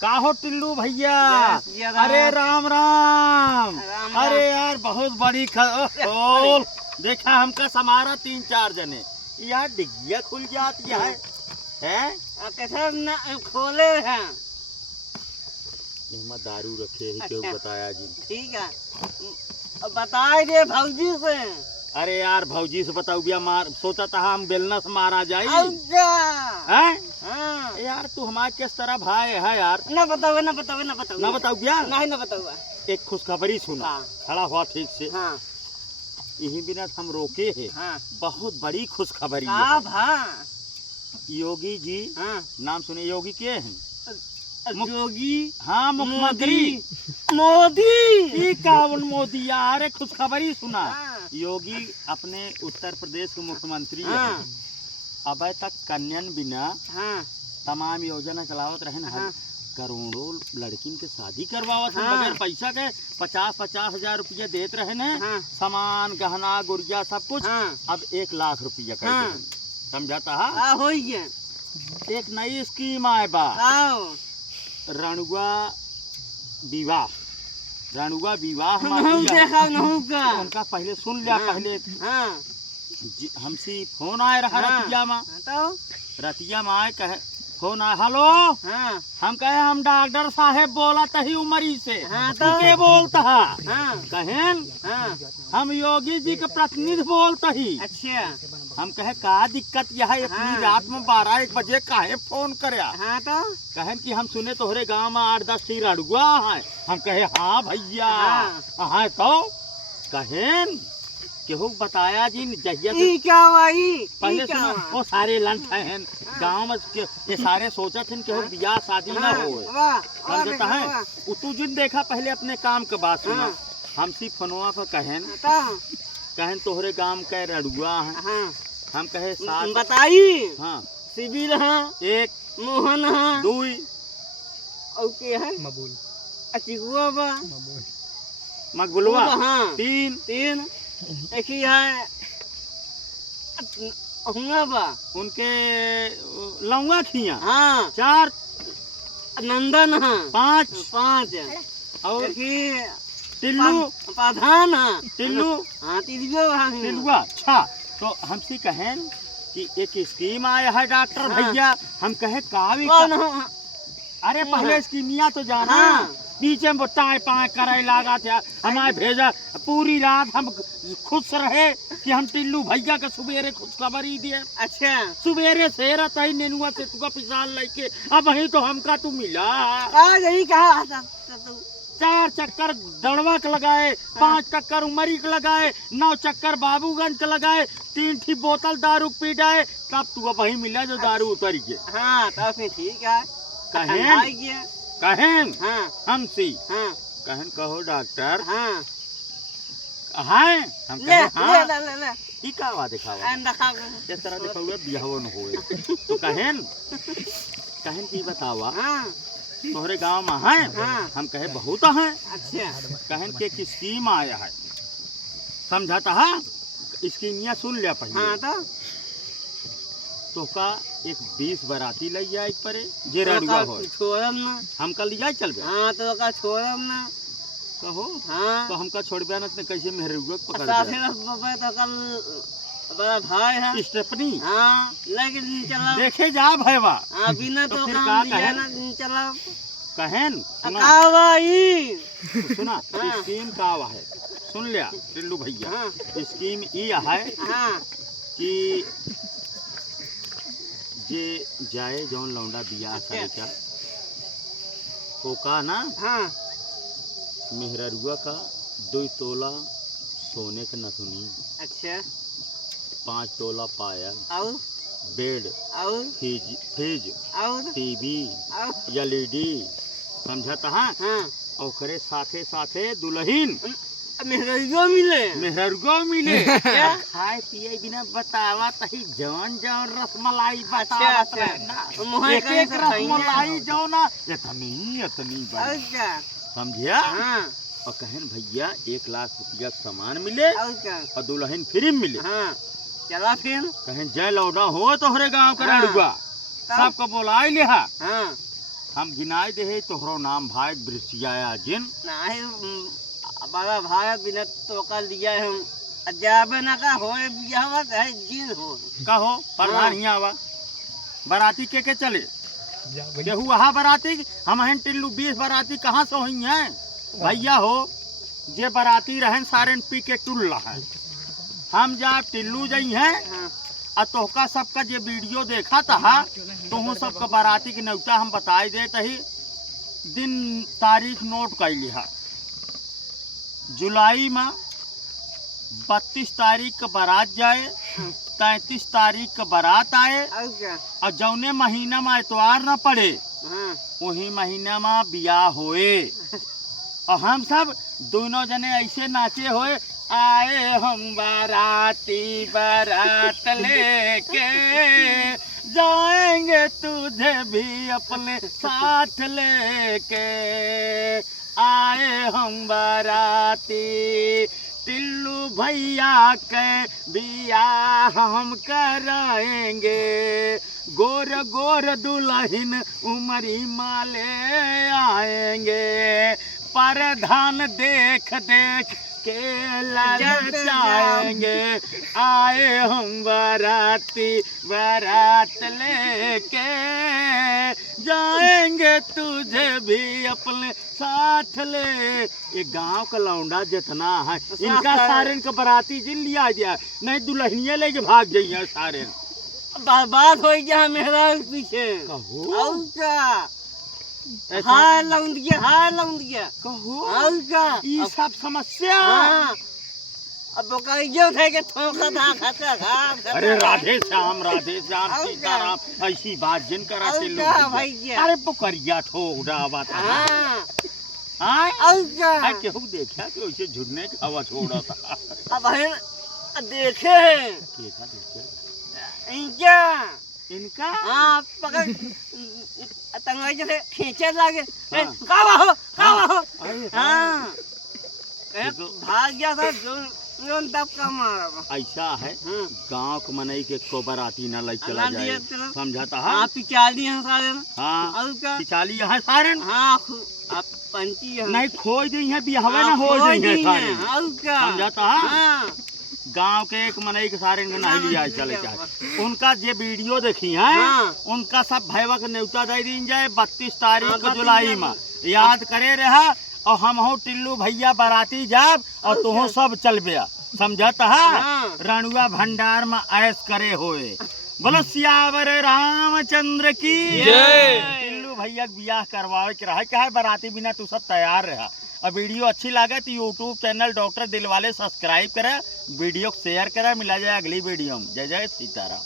काहो टिल्लू भैया। अरे राम राम। राम। अरे यार बहुत बड़ी खोल देखा हमका समारा 3-4 जने यार डिग्गिया खुल जाती है कैसा खोले हैं। इसमें दारू रखे ही क्यों बताया जी। ठीक है बताए दे भौजी से। अरे यार भौजी से बताऊ बिया मार सोचा था हम बेलना से मारा जाए यार तू हमारे किस तरह भाई है यार। ना बताओ ना बताओ ना बताओ ना बताऊ बिया नहीं ना बताओ। एक खुशखबरी सुना। हाँ। खड़ा हुआ ठीक से। हाँ। यही बिना हम रोके हैं। हाँ। बहुत बड़ी खुशखबरी है। योगी जी। हाँ। नाम सुने योगी के हैं योगी। हाँ मुख्यमंत्री मोदी कावन मोदी यार खुशखबरी सुना। हाँ। योगी अपने उत्तर प्रदेश के मुख्यमंत्री हाँ। हैं। अब तक कन्यन बिना हाँ। तमाम योजना चलावत रहे। हाँ। करोड़ों लड़किन के शादी करवावत हाँ। बगैर पैसा के 50-50 हजार रुपया देते रहे न। हाँ। सामान गहना गुड़िया सब कुछ। हाँ। अब 1 लाख रुपया कर हाँ। समझाता है। हो गया। एक नई स्कीम आए बा आओ रणुआ विवाह। रणुआ विवाह देखा नहीं का। उनका पहले सुन लिया। हाँ। पहले हाँ। हमसे फोन आए रहा। हाँ। रतिया में तो रतिया में आए कहे फोन आए हेलो। हाँ। हम कहे हम डॉक्टर साहेब बोला तही उमरी से। हाँ। तो के बोलता है हाँ। कहेन हाँ। हम योगी जी के प्रतिनिधि बोलता ही। अच्छा। हम कहे का दिक्कत यह है इतनी हाँ। रात में 12-1 बजे काहे फोन करया। हाँ। तो कहन कि हम सुने तोहरे गांव में 8-10 टी रणुआ है। हम कहे हाँ भैया हाँ तो कहेन केहू बताया जी जहिया से क्या हुई पहले सुना वो सारे लंठ हैं गांव में ये सारे सोचत हैं केहू बियाह शादी ना हो समझता है। तू जिन देखा पहले अपने काम के बात सुना। हमसी फोनवा पर कहन तोहरे गांव के रणुआ है। हम कहे साथ बताई। हाँ सिबिल है 1 मोहन है 2 और के है मबूल अचिगुआ बा मकबुलवा हाँ 3 एक ही है हुआ बा उनके लौंगा खिया। हाँ 4 नंदन है 5 और एक ही टिल्लू प्रधान है टिल्लू हाँ तिलुआ टिल्लुआ। अच्छा तो हमसे कहें कि एक स्कीम आया है डॉक्टर भैया। हम कहे कावी अरे पहले स्कीमिया तो जाना। पीछे में टाई पाए करे लगा था हमारे भेजा पूरी रात हम खुश रहे कि हम टिल्लू भैया के सुबेरे खुशखबरी दिए। अच्छा सुबेरे से रहता ही नेनुआ से तुका पिसाल लेके अब वही तो हमका तू मिला। यही कहा 4 चक्कर दड़वा के लगाए 5 चक्कर उमरी के लगाए 9 चक्कर बाबूगंज के लगाए 3 ठी बोतल दारू पी जाए तब तू अब वही मिला जो दारू उतर गए। हाँ तो फिर ठीक है कहें हाँ। हमसी हाँ। कहन कहो डॉक्टर हाँ। हाय हम ले, कहे हाँ ले, ले, ले। ई का वा दिखावा इस तरह दिखावा बियाहो न होए तो कहन की बतावा हाँ। तोहरे गांव में है। हाँ। हम कहे बहुत है। अच्छा कहन के कि स्कीम आया है समझाता है। स्कीमिया सुन लिया पहले। हाँ तो का एक 20 बराती लग जाए परे जे रणुआ हो छोड़म ना हम कल ले जाए चलबे। हाँ तो का छोड़म ना कहो हाँ तो हमका छोड़बे न कैसे मेहरुआ पकड़ साथे लिया। तो कल बड़ा भाई है स्टेपनी हाँ लेके चला देखे जा भैया। हाँ बिना तो तो फिर काम का दिया कहें? ना चला कहन सुना कावाई सुना हाँ। स्कीम का है सुन लिया टिल्लू भैया। हाँ। स्कीम ये है हाँ। कि जे जाए जौन लौंडा बियाह करे का तो का ना हाँ। मेहरुआ का 2 तोला सोने का नथुनी अच्छा 5 तोला पायल और बेड और फ्रिज और टीवी और एलईडी समझता है। हाँ। और साथे साथे दुल्हन मेहरुआ मिले खाए पिए बिना बतावा तही जौन जौन रसमलाई अच्छा, बतावा एक रसमलाई जो ना इतनी बड़ी समझिया। हाँ। और कहन भैया 1 लाख रुपया सामान मिले और दुल्हन फ्री मिले। हाँ। चला फिर कहें जय लौटा हो तोहरे गांव का रणुआ सबको बोला लिहा। हाँ। हम गिनाए दे तोहरो नाम भाई ब्रिसिया जिन नहीं बड़ा भाई बिना तो का लिया हम जाबे ना का होए बियाह है जिन हो कहो प्रधान ही आवा बराती के चले केहू वहा बराती हम हैं टिल्लू 20 बराती कहाँ से हुई हैं भैया हो जे बराती रहन सारे पी के टुल्ला है हम जा टिल्लू जई हैं और तोहका सबका जे वीडियो देखा था तुहू सबका बराती के न्योता हम बताए दे तही दिन तारीख नोट कर लिहा जुलाई में 32 तारीख का बारात जाए 33 तारीख का बारात आए और जौने महीना में एतवार न पड़े वही महीना में बियाह होए और हम सब दोनों जने ऐसे नाचे होए आए हम बाराती बारात लेके जाएंगे तुझे भी अपने साथ लेके आए हम बाराती टिल्लू भैया के बियाह हम कराएंगे गोर गोर दुल्हन उमरी माले आएंगे प्रधान देख देख के ललचाएंगे आए हम बाराती बारात लेके जाएंगे तुझे भी अपने साथ ले। ये गांव का लौंडा जितना है इनका सारे का बराती जिन लिया दिया नहीं दुल्हनिया लेके भाग जाइए सारे बर्बाद हो गया मेरा पीछे कहो हाय लौंडिया कहो ये सब समस्या अब कहियो थे के ठोका था खचा अरे राधे श्याम सीताराम ऐसी बात जिन करा के लोग अरे पुकरिया ठोड़ा बात हां आ केहू देखा कि ऐसे झुरने का हवा छोड़ा था अब देखे इनका हाँ पकड़ तंगाई जैसे खींचे लागे कावा हो हाँ भाग गया था जोन तब का मारा ऐसा है गांव के मनई के को बराती न लग चला जाए समझाता है हाँ पिचाली है सारे हाँ पिचाली है सारे हाँ आप पंची है नहीं खोज दी है बिहावे ना हो दी है सारे समझाता है गांव के एक मनई के सारे नहीं लिया चले चाहे उनका जे वीडियो देखी है उनका सब भैया के न्योता दे दी जाए 32 तारीख जुलाई में याद करे रहा और हम हो टिल्लू भैया बराती जाब और तुहो सब चल गया समझता है रणुआ भंडार में ऐश करे होए बोलो सियावर रामचंद्र की टिल्लू भैया बियाह करवावे के रहा क्या बराती बिना तू सब तैयार रहा और वीडियो अच्छी लगे तो YouTube channel doctor Dilwale subscribe करें वीडियो को शेयर करें मिला जाए अगली वीडियो में जय जय सीताराम।